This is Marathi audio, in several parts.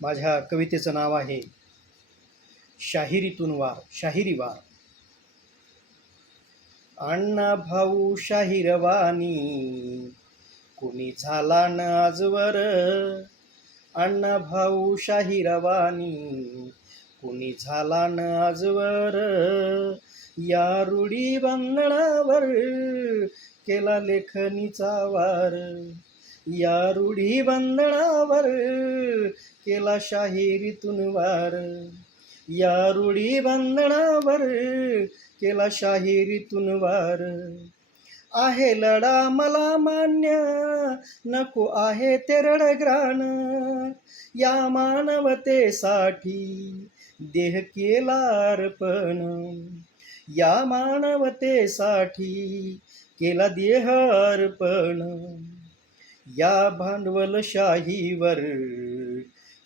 माझ्या कवितेचं नाव आहे शाहिरीतून वार. शाहिरी वार. अण्णा भाऊ शाहीरवानी कुणी झाला न आजवर. अण्णा भाऊ शाहीरवानी कुणी झाला न आजवर. या रूढी बंधनावर केला लेखणीचा वार. या रूढी बंधनावर केला शाहिरीतून वार. या रूढी बंधनावर केला शाहिरीतून वार. आहे लढा मला मान्य, नको आहे ते रडग्राण. या मानवतेसाठी देह केला अर्पण. या मानवतेसाठी केला देह अर्पण. या भांडवलशाहीवर,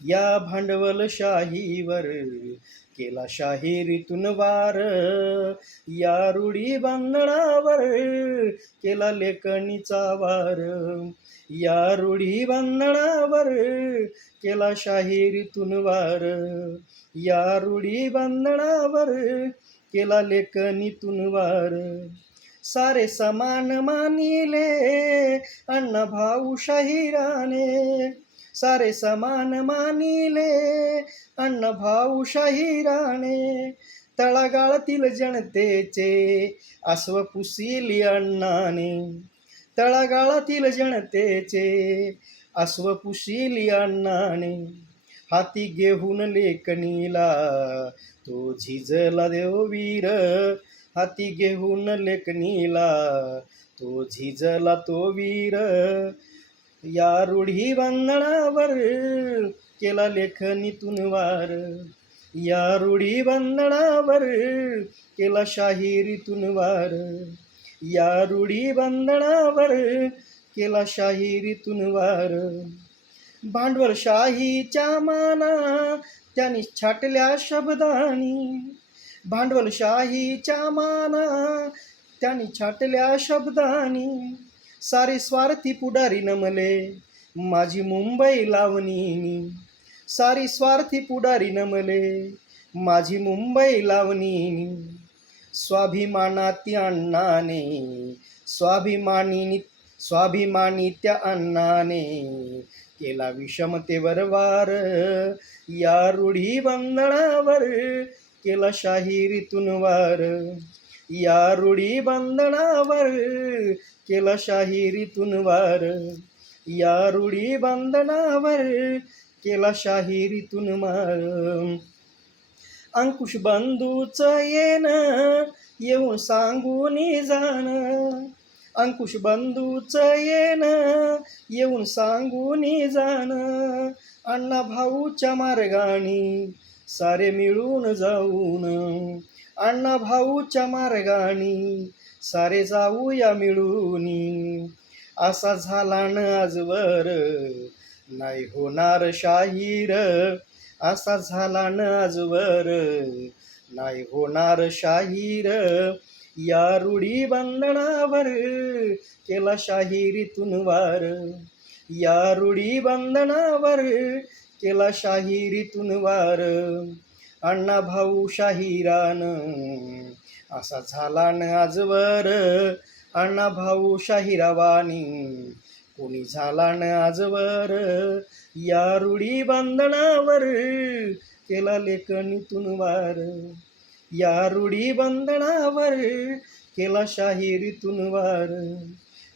या भांडवलशाहीवर केला शाहिरीतून वार. या रूढी बंधनावर केला लेखणीचा वार. या रूढी बंधनावर केला शाहिरीतून वार. या रूढी बंधनावर केला लेखणीतून वार. सारे समान मानिले अण्णा भाऊ शाहिराने. सारे समान मानिले अण्णा भाऊ शाहिराने. तळागाळातील जनतेचे आसव पुसिली अण्णाने. तळागाळातील जनतेचे आसव पुसिली अण्णाने. हाती घेऊन लेखणीला तो झिजला देववीर. हाती घेऊन लेखणीला तो झिजला तो वीर. या रूढी बंधनावर केला लेखणीतून वार. या रूढी बंधनावर केला शाहिरीतून वार. या रूढी बंधनावर केला शाहिरीतून वार. भांडवलशाहीच्या माना त्यांनी छाटल्या शब्दांनी. भांडवलशाहीच्या माना त्यांनी छाटल्या शब्दांनी. सारे स्वार्थी पुढारी नमले माझी मुंबई लावणीनी. सारी स्वार्थी पुढारी नमले माझी मुंबई लावणीनी. स्वाभिमानाती अण्णाने, स्वाभिमानी त्या अण्णाने केला विषमतेवर वार. या रूढी बंधनावर केला शाहिरीतून वार. या रूढी बंधनावर केला शाहिरीतून वार. या रूढी बंधनावर केला शाहिरीतून वार. अंकुश बंधूच येऊन सांगून जाण. अंकुश बंधूच येऊन सांगून जाण. अण्णा भाऊच्या मार्गानी सारे मिळून जाऊन. अण्णा भाऊच्या मार्गानी सारे जाऊया मिळूनी. असा झाला न आजवर नाही होणार शाहीर. असा झाला न आजवर नाही होणार शाहीर. या रूढी बंधनावर केला शाहिरीतून वार. या रूढी बंधनावर केला शाहिरीतून वार. अण्णा भाऊ शाहिरान असा झाला न आजवर. अण्णा भाऊ शाहिरावानी कोणी झाला न आजवर. या रूढी बंधनावर केला लेखणीतून वार. या रूढी बंधनावर केला शाहिरीतून वार.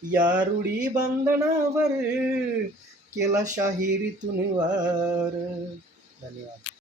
या रूढी बंधनावर केला शाहिरीतून वार. धन्यवाद.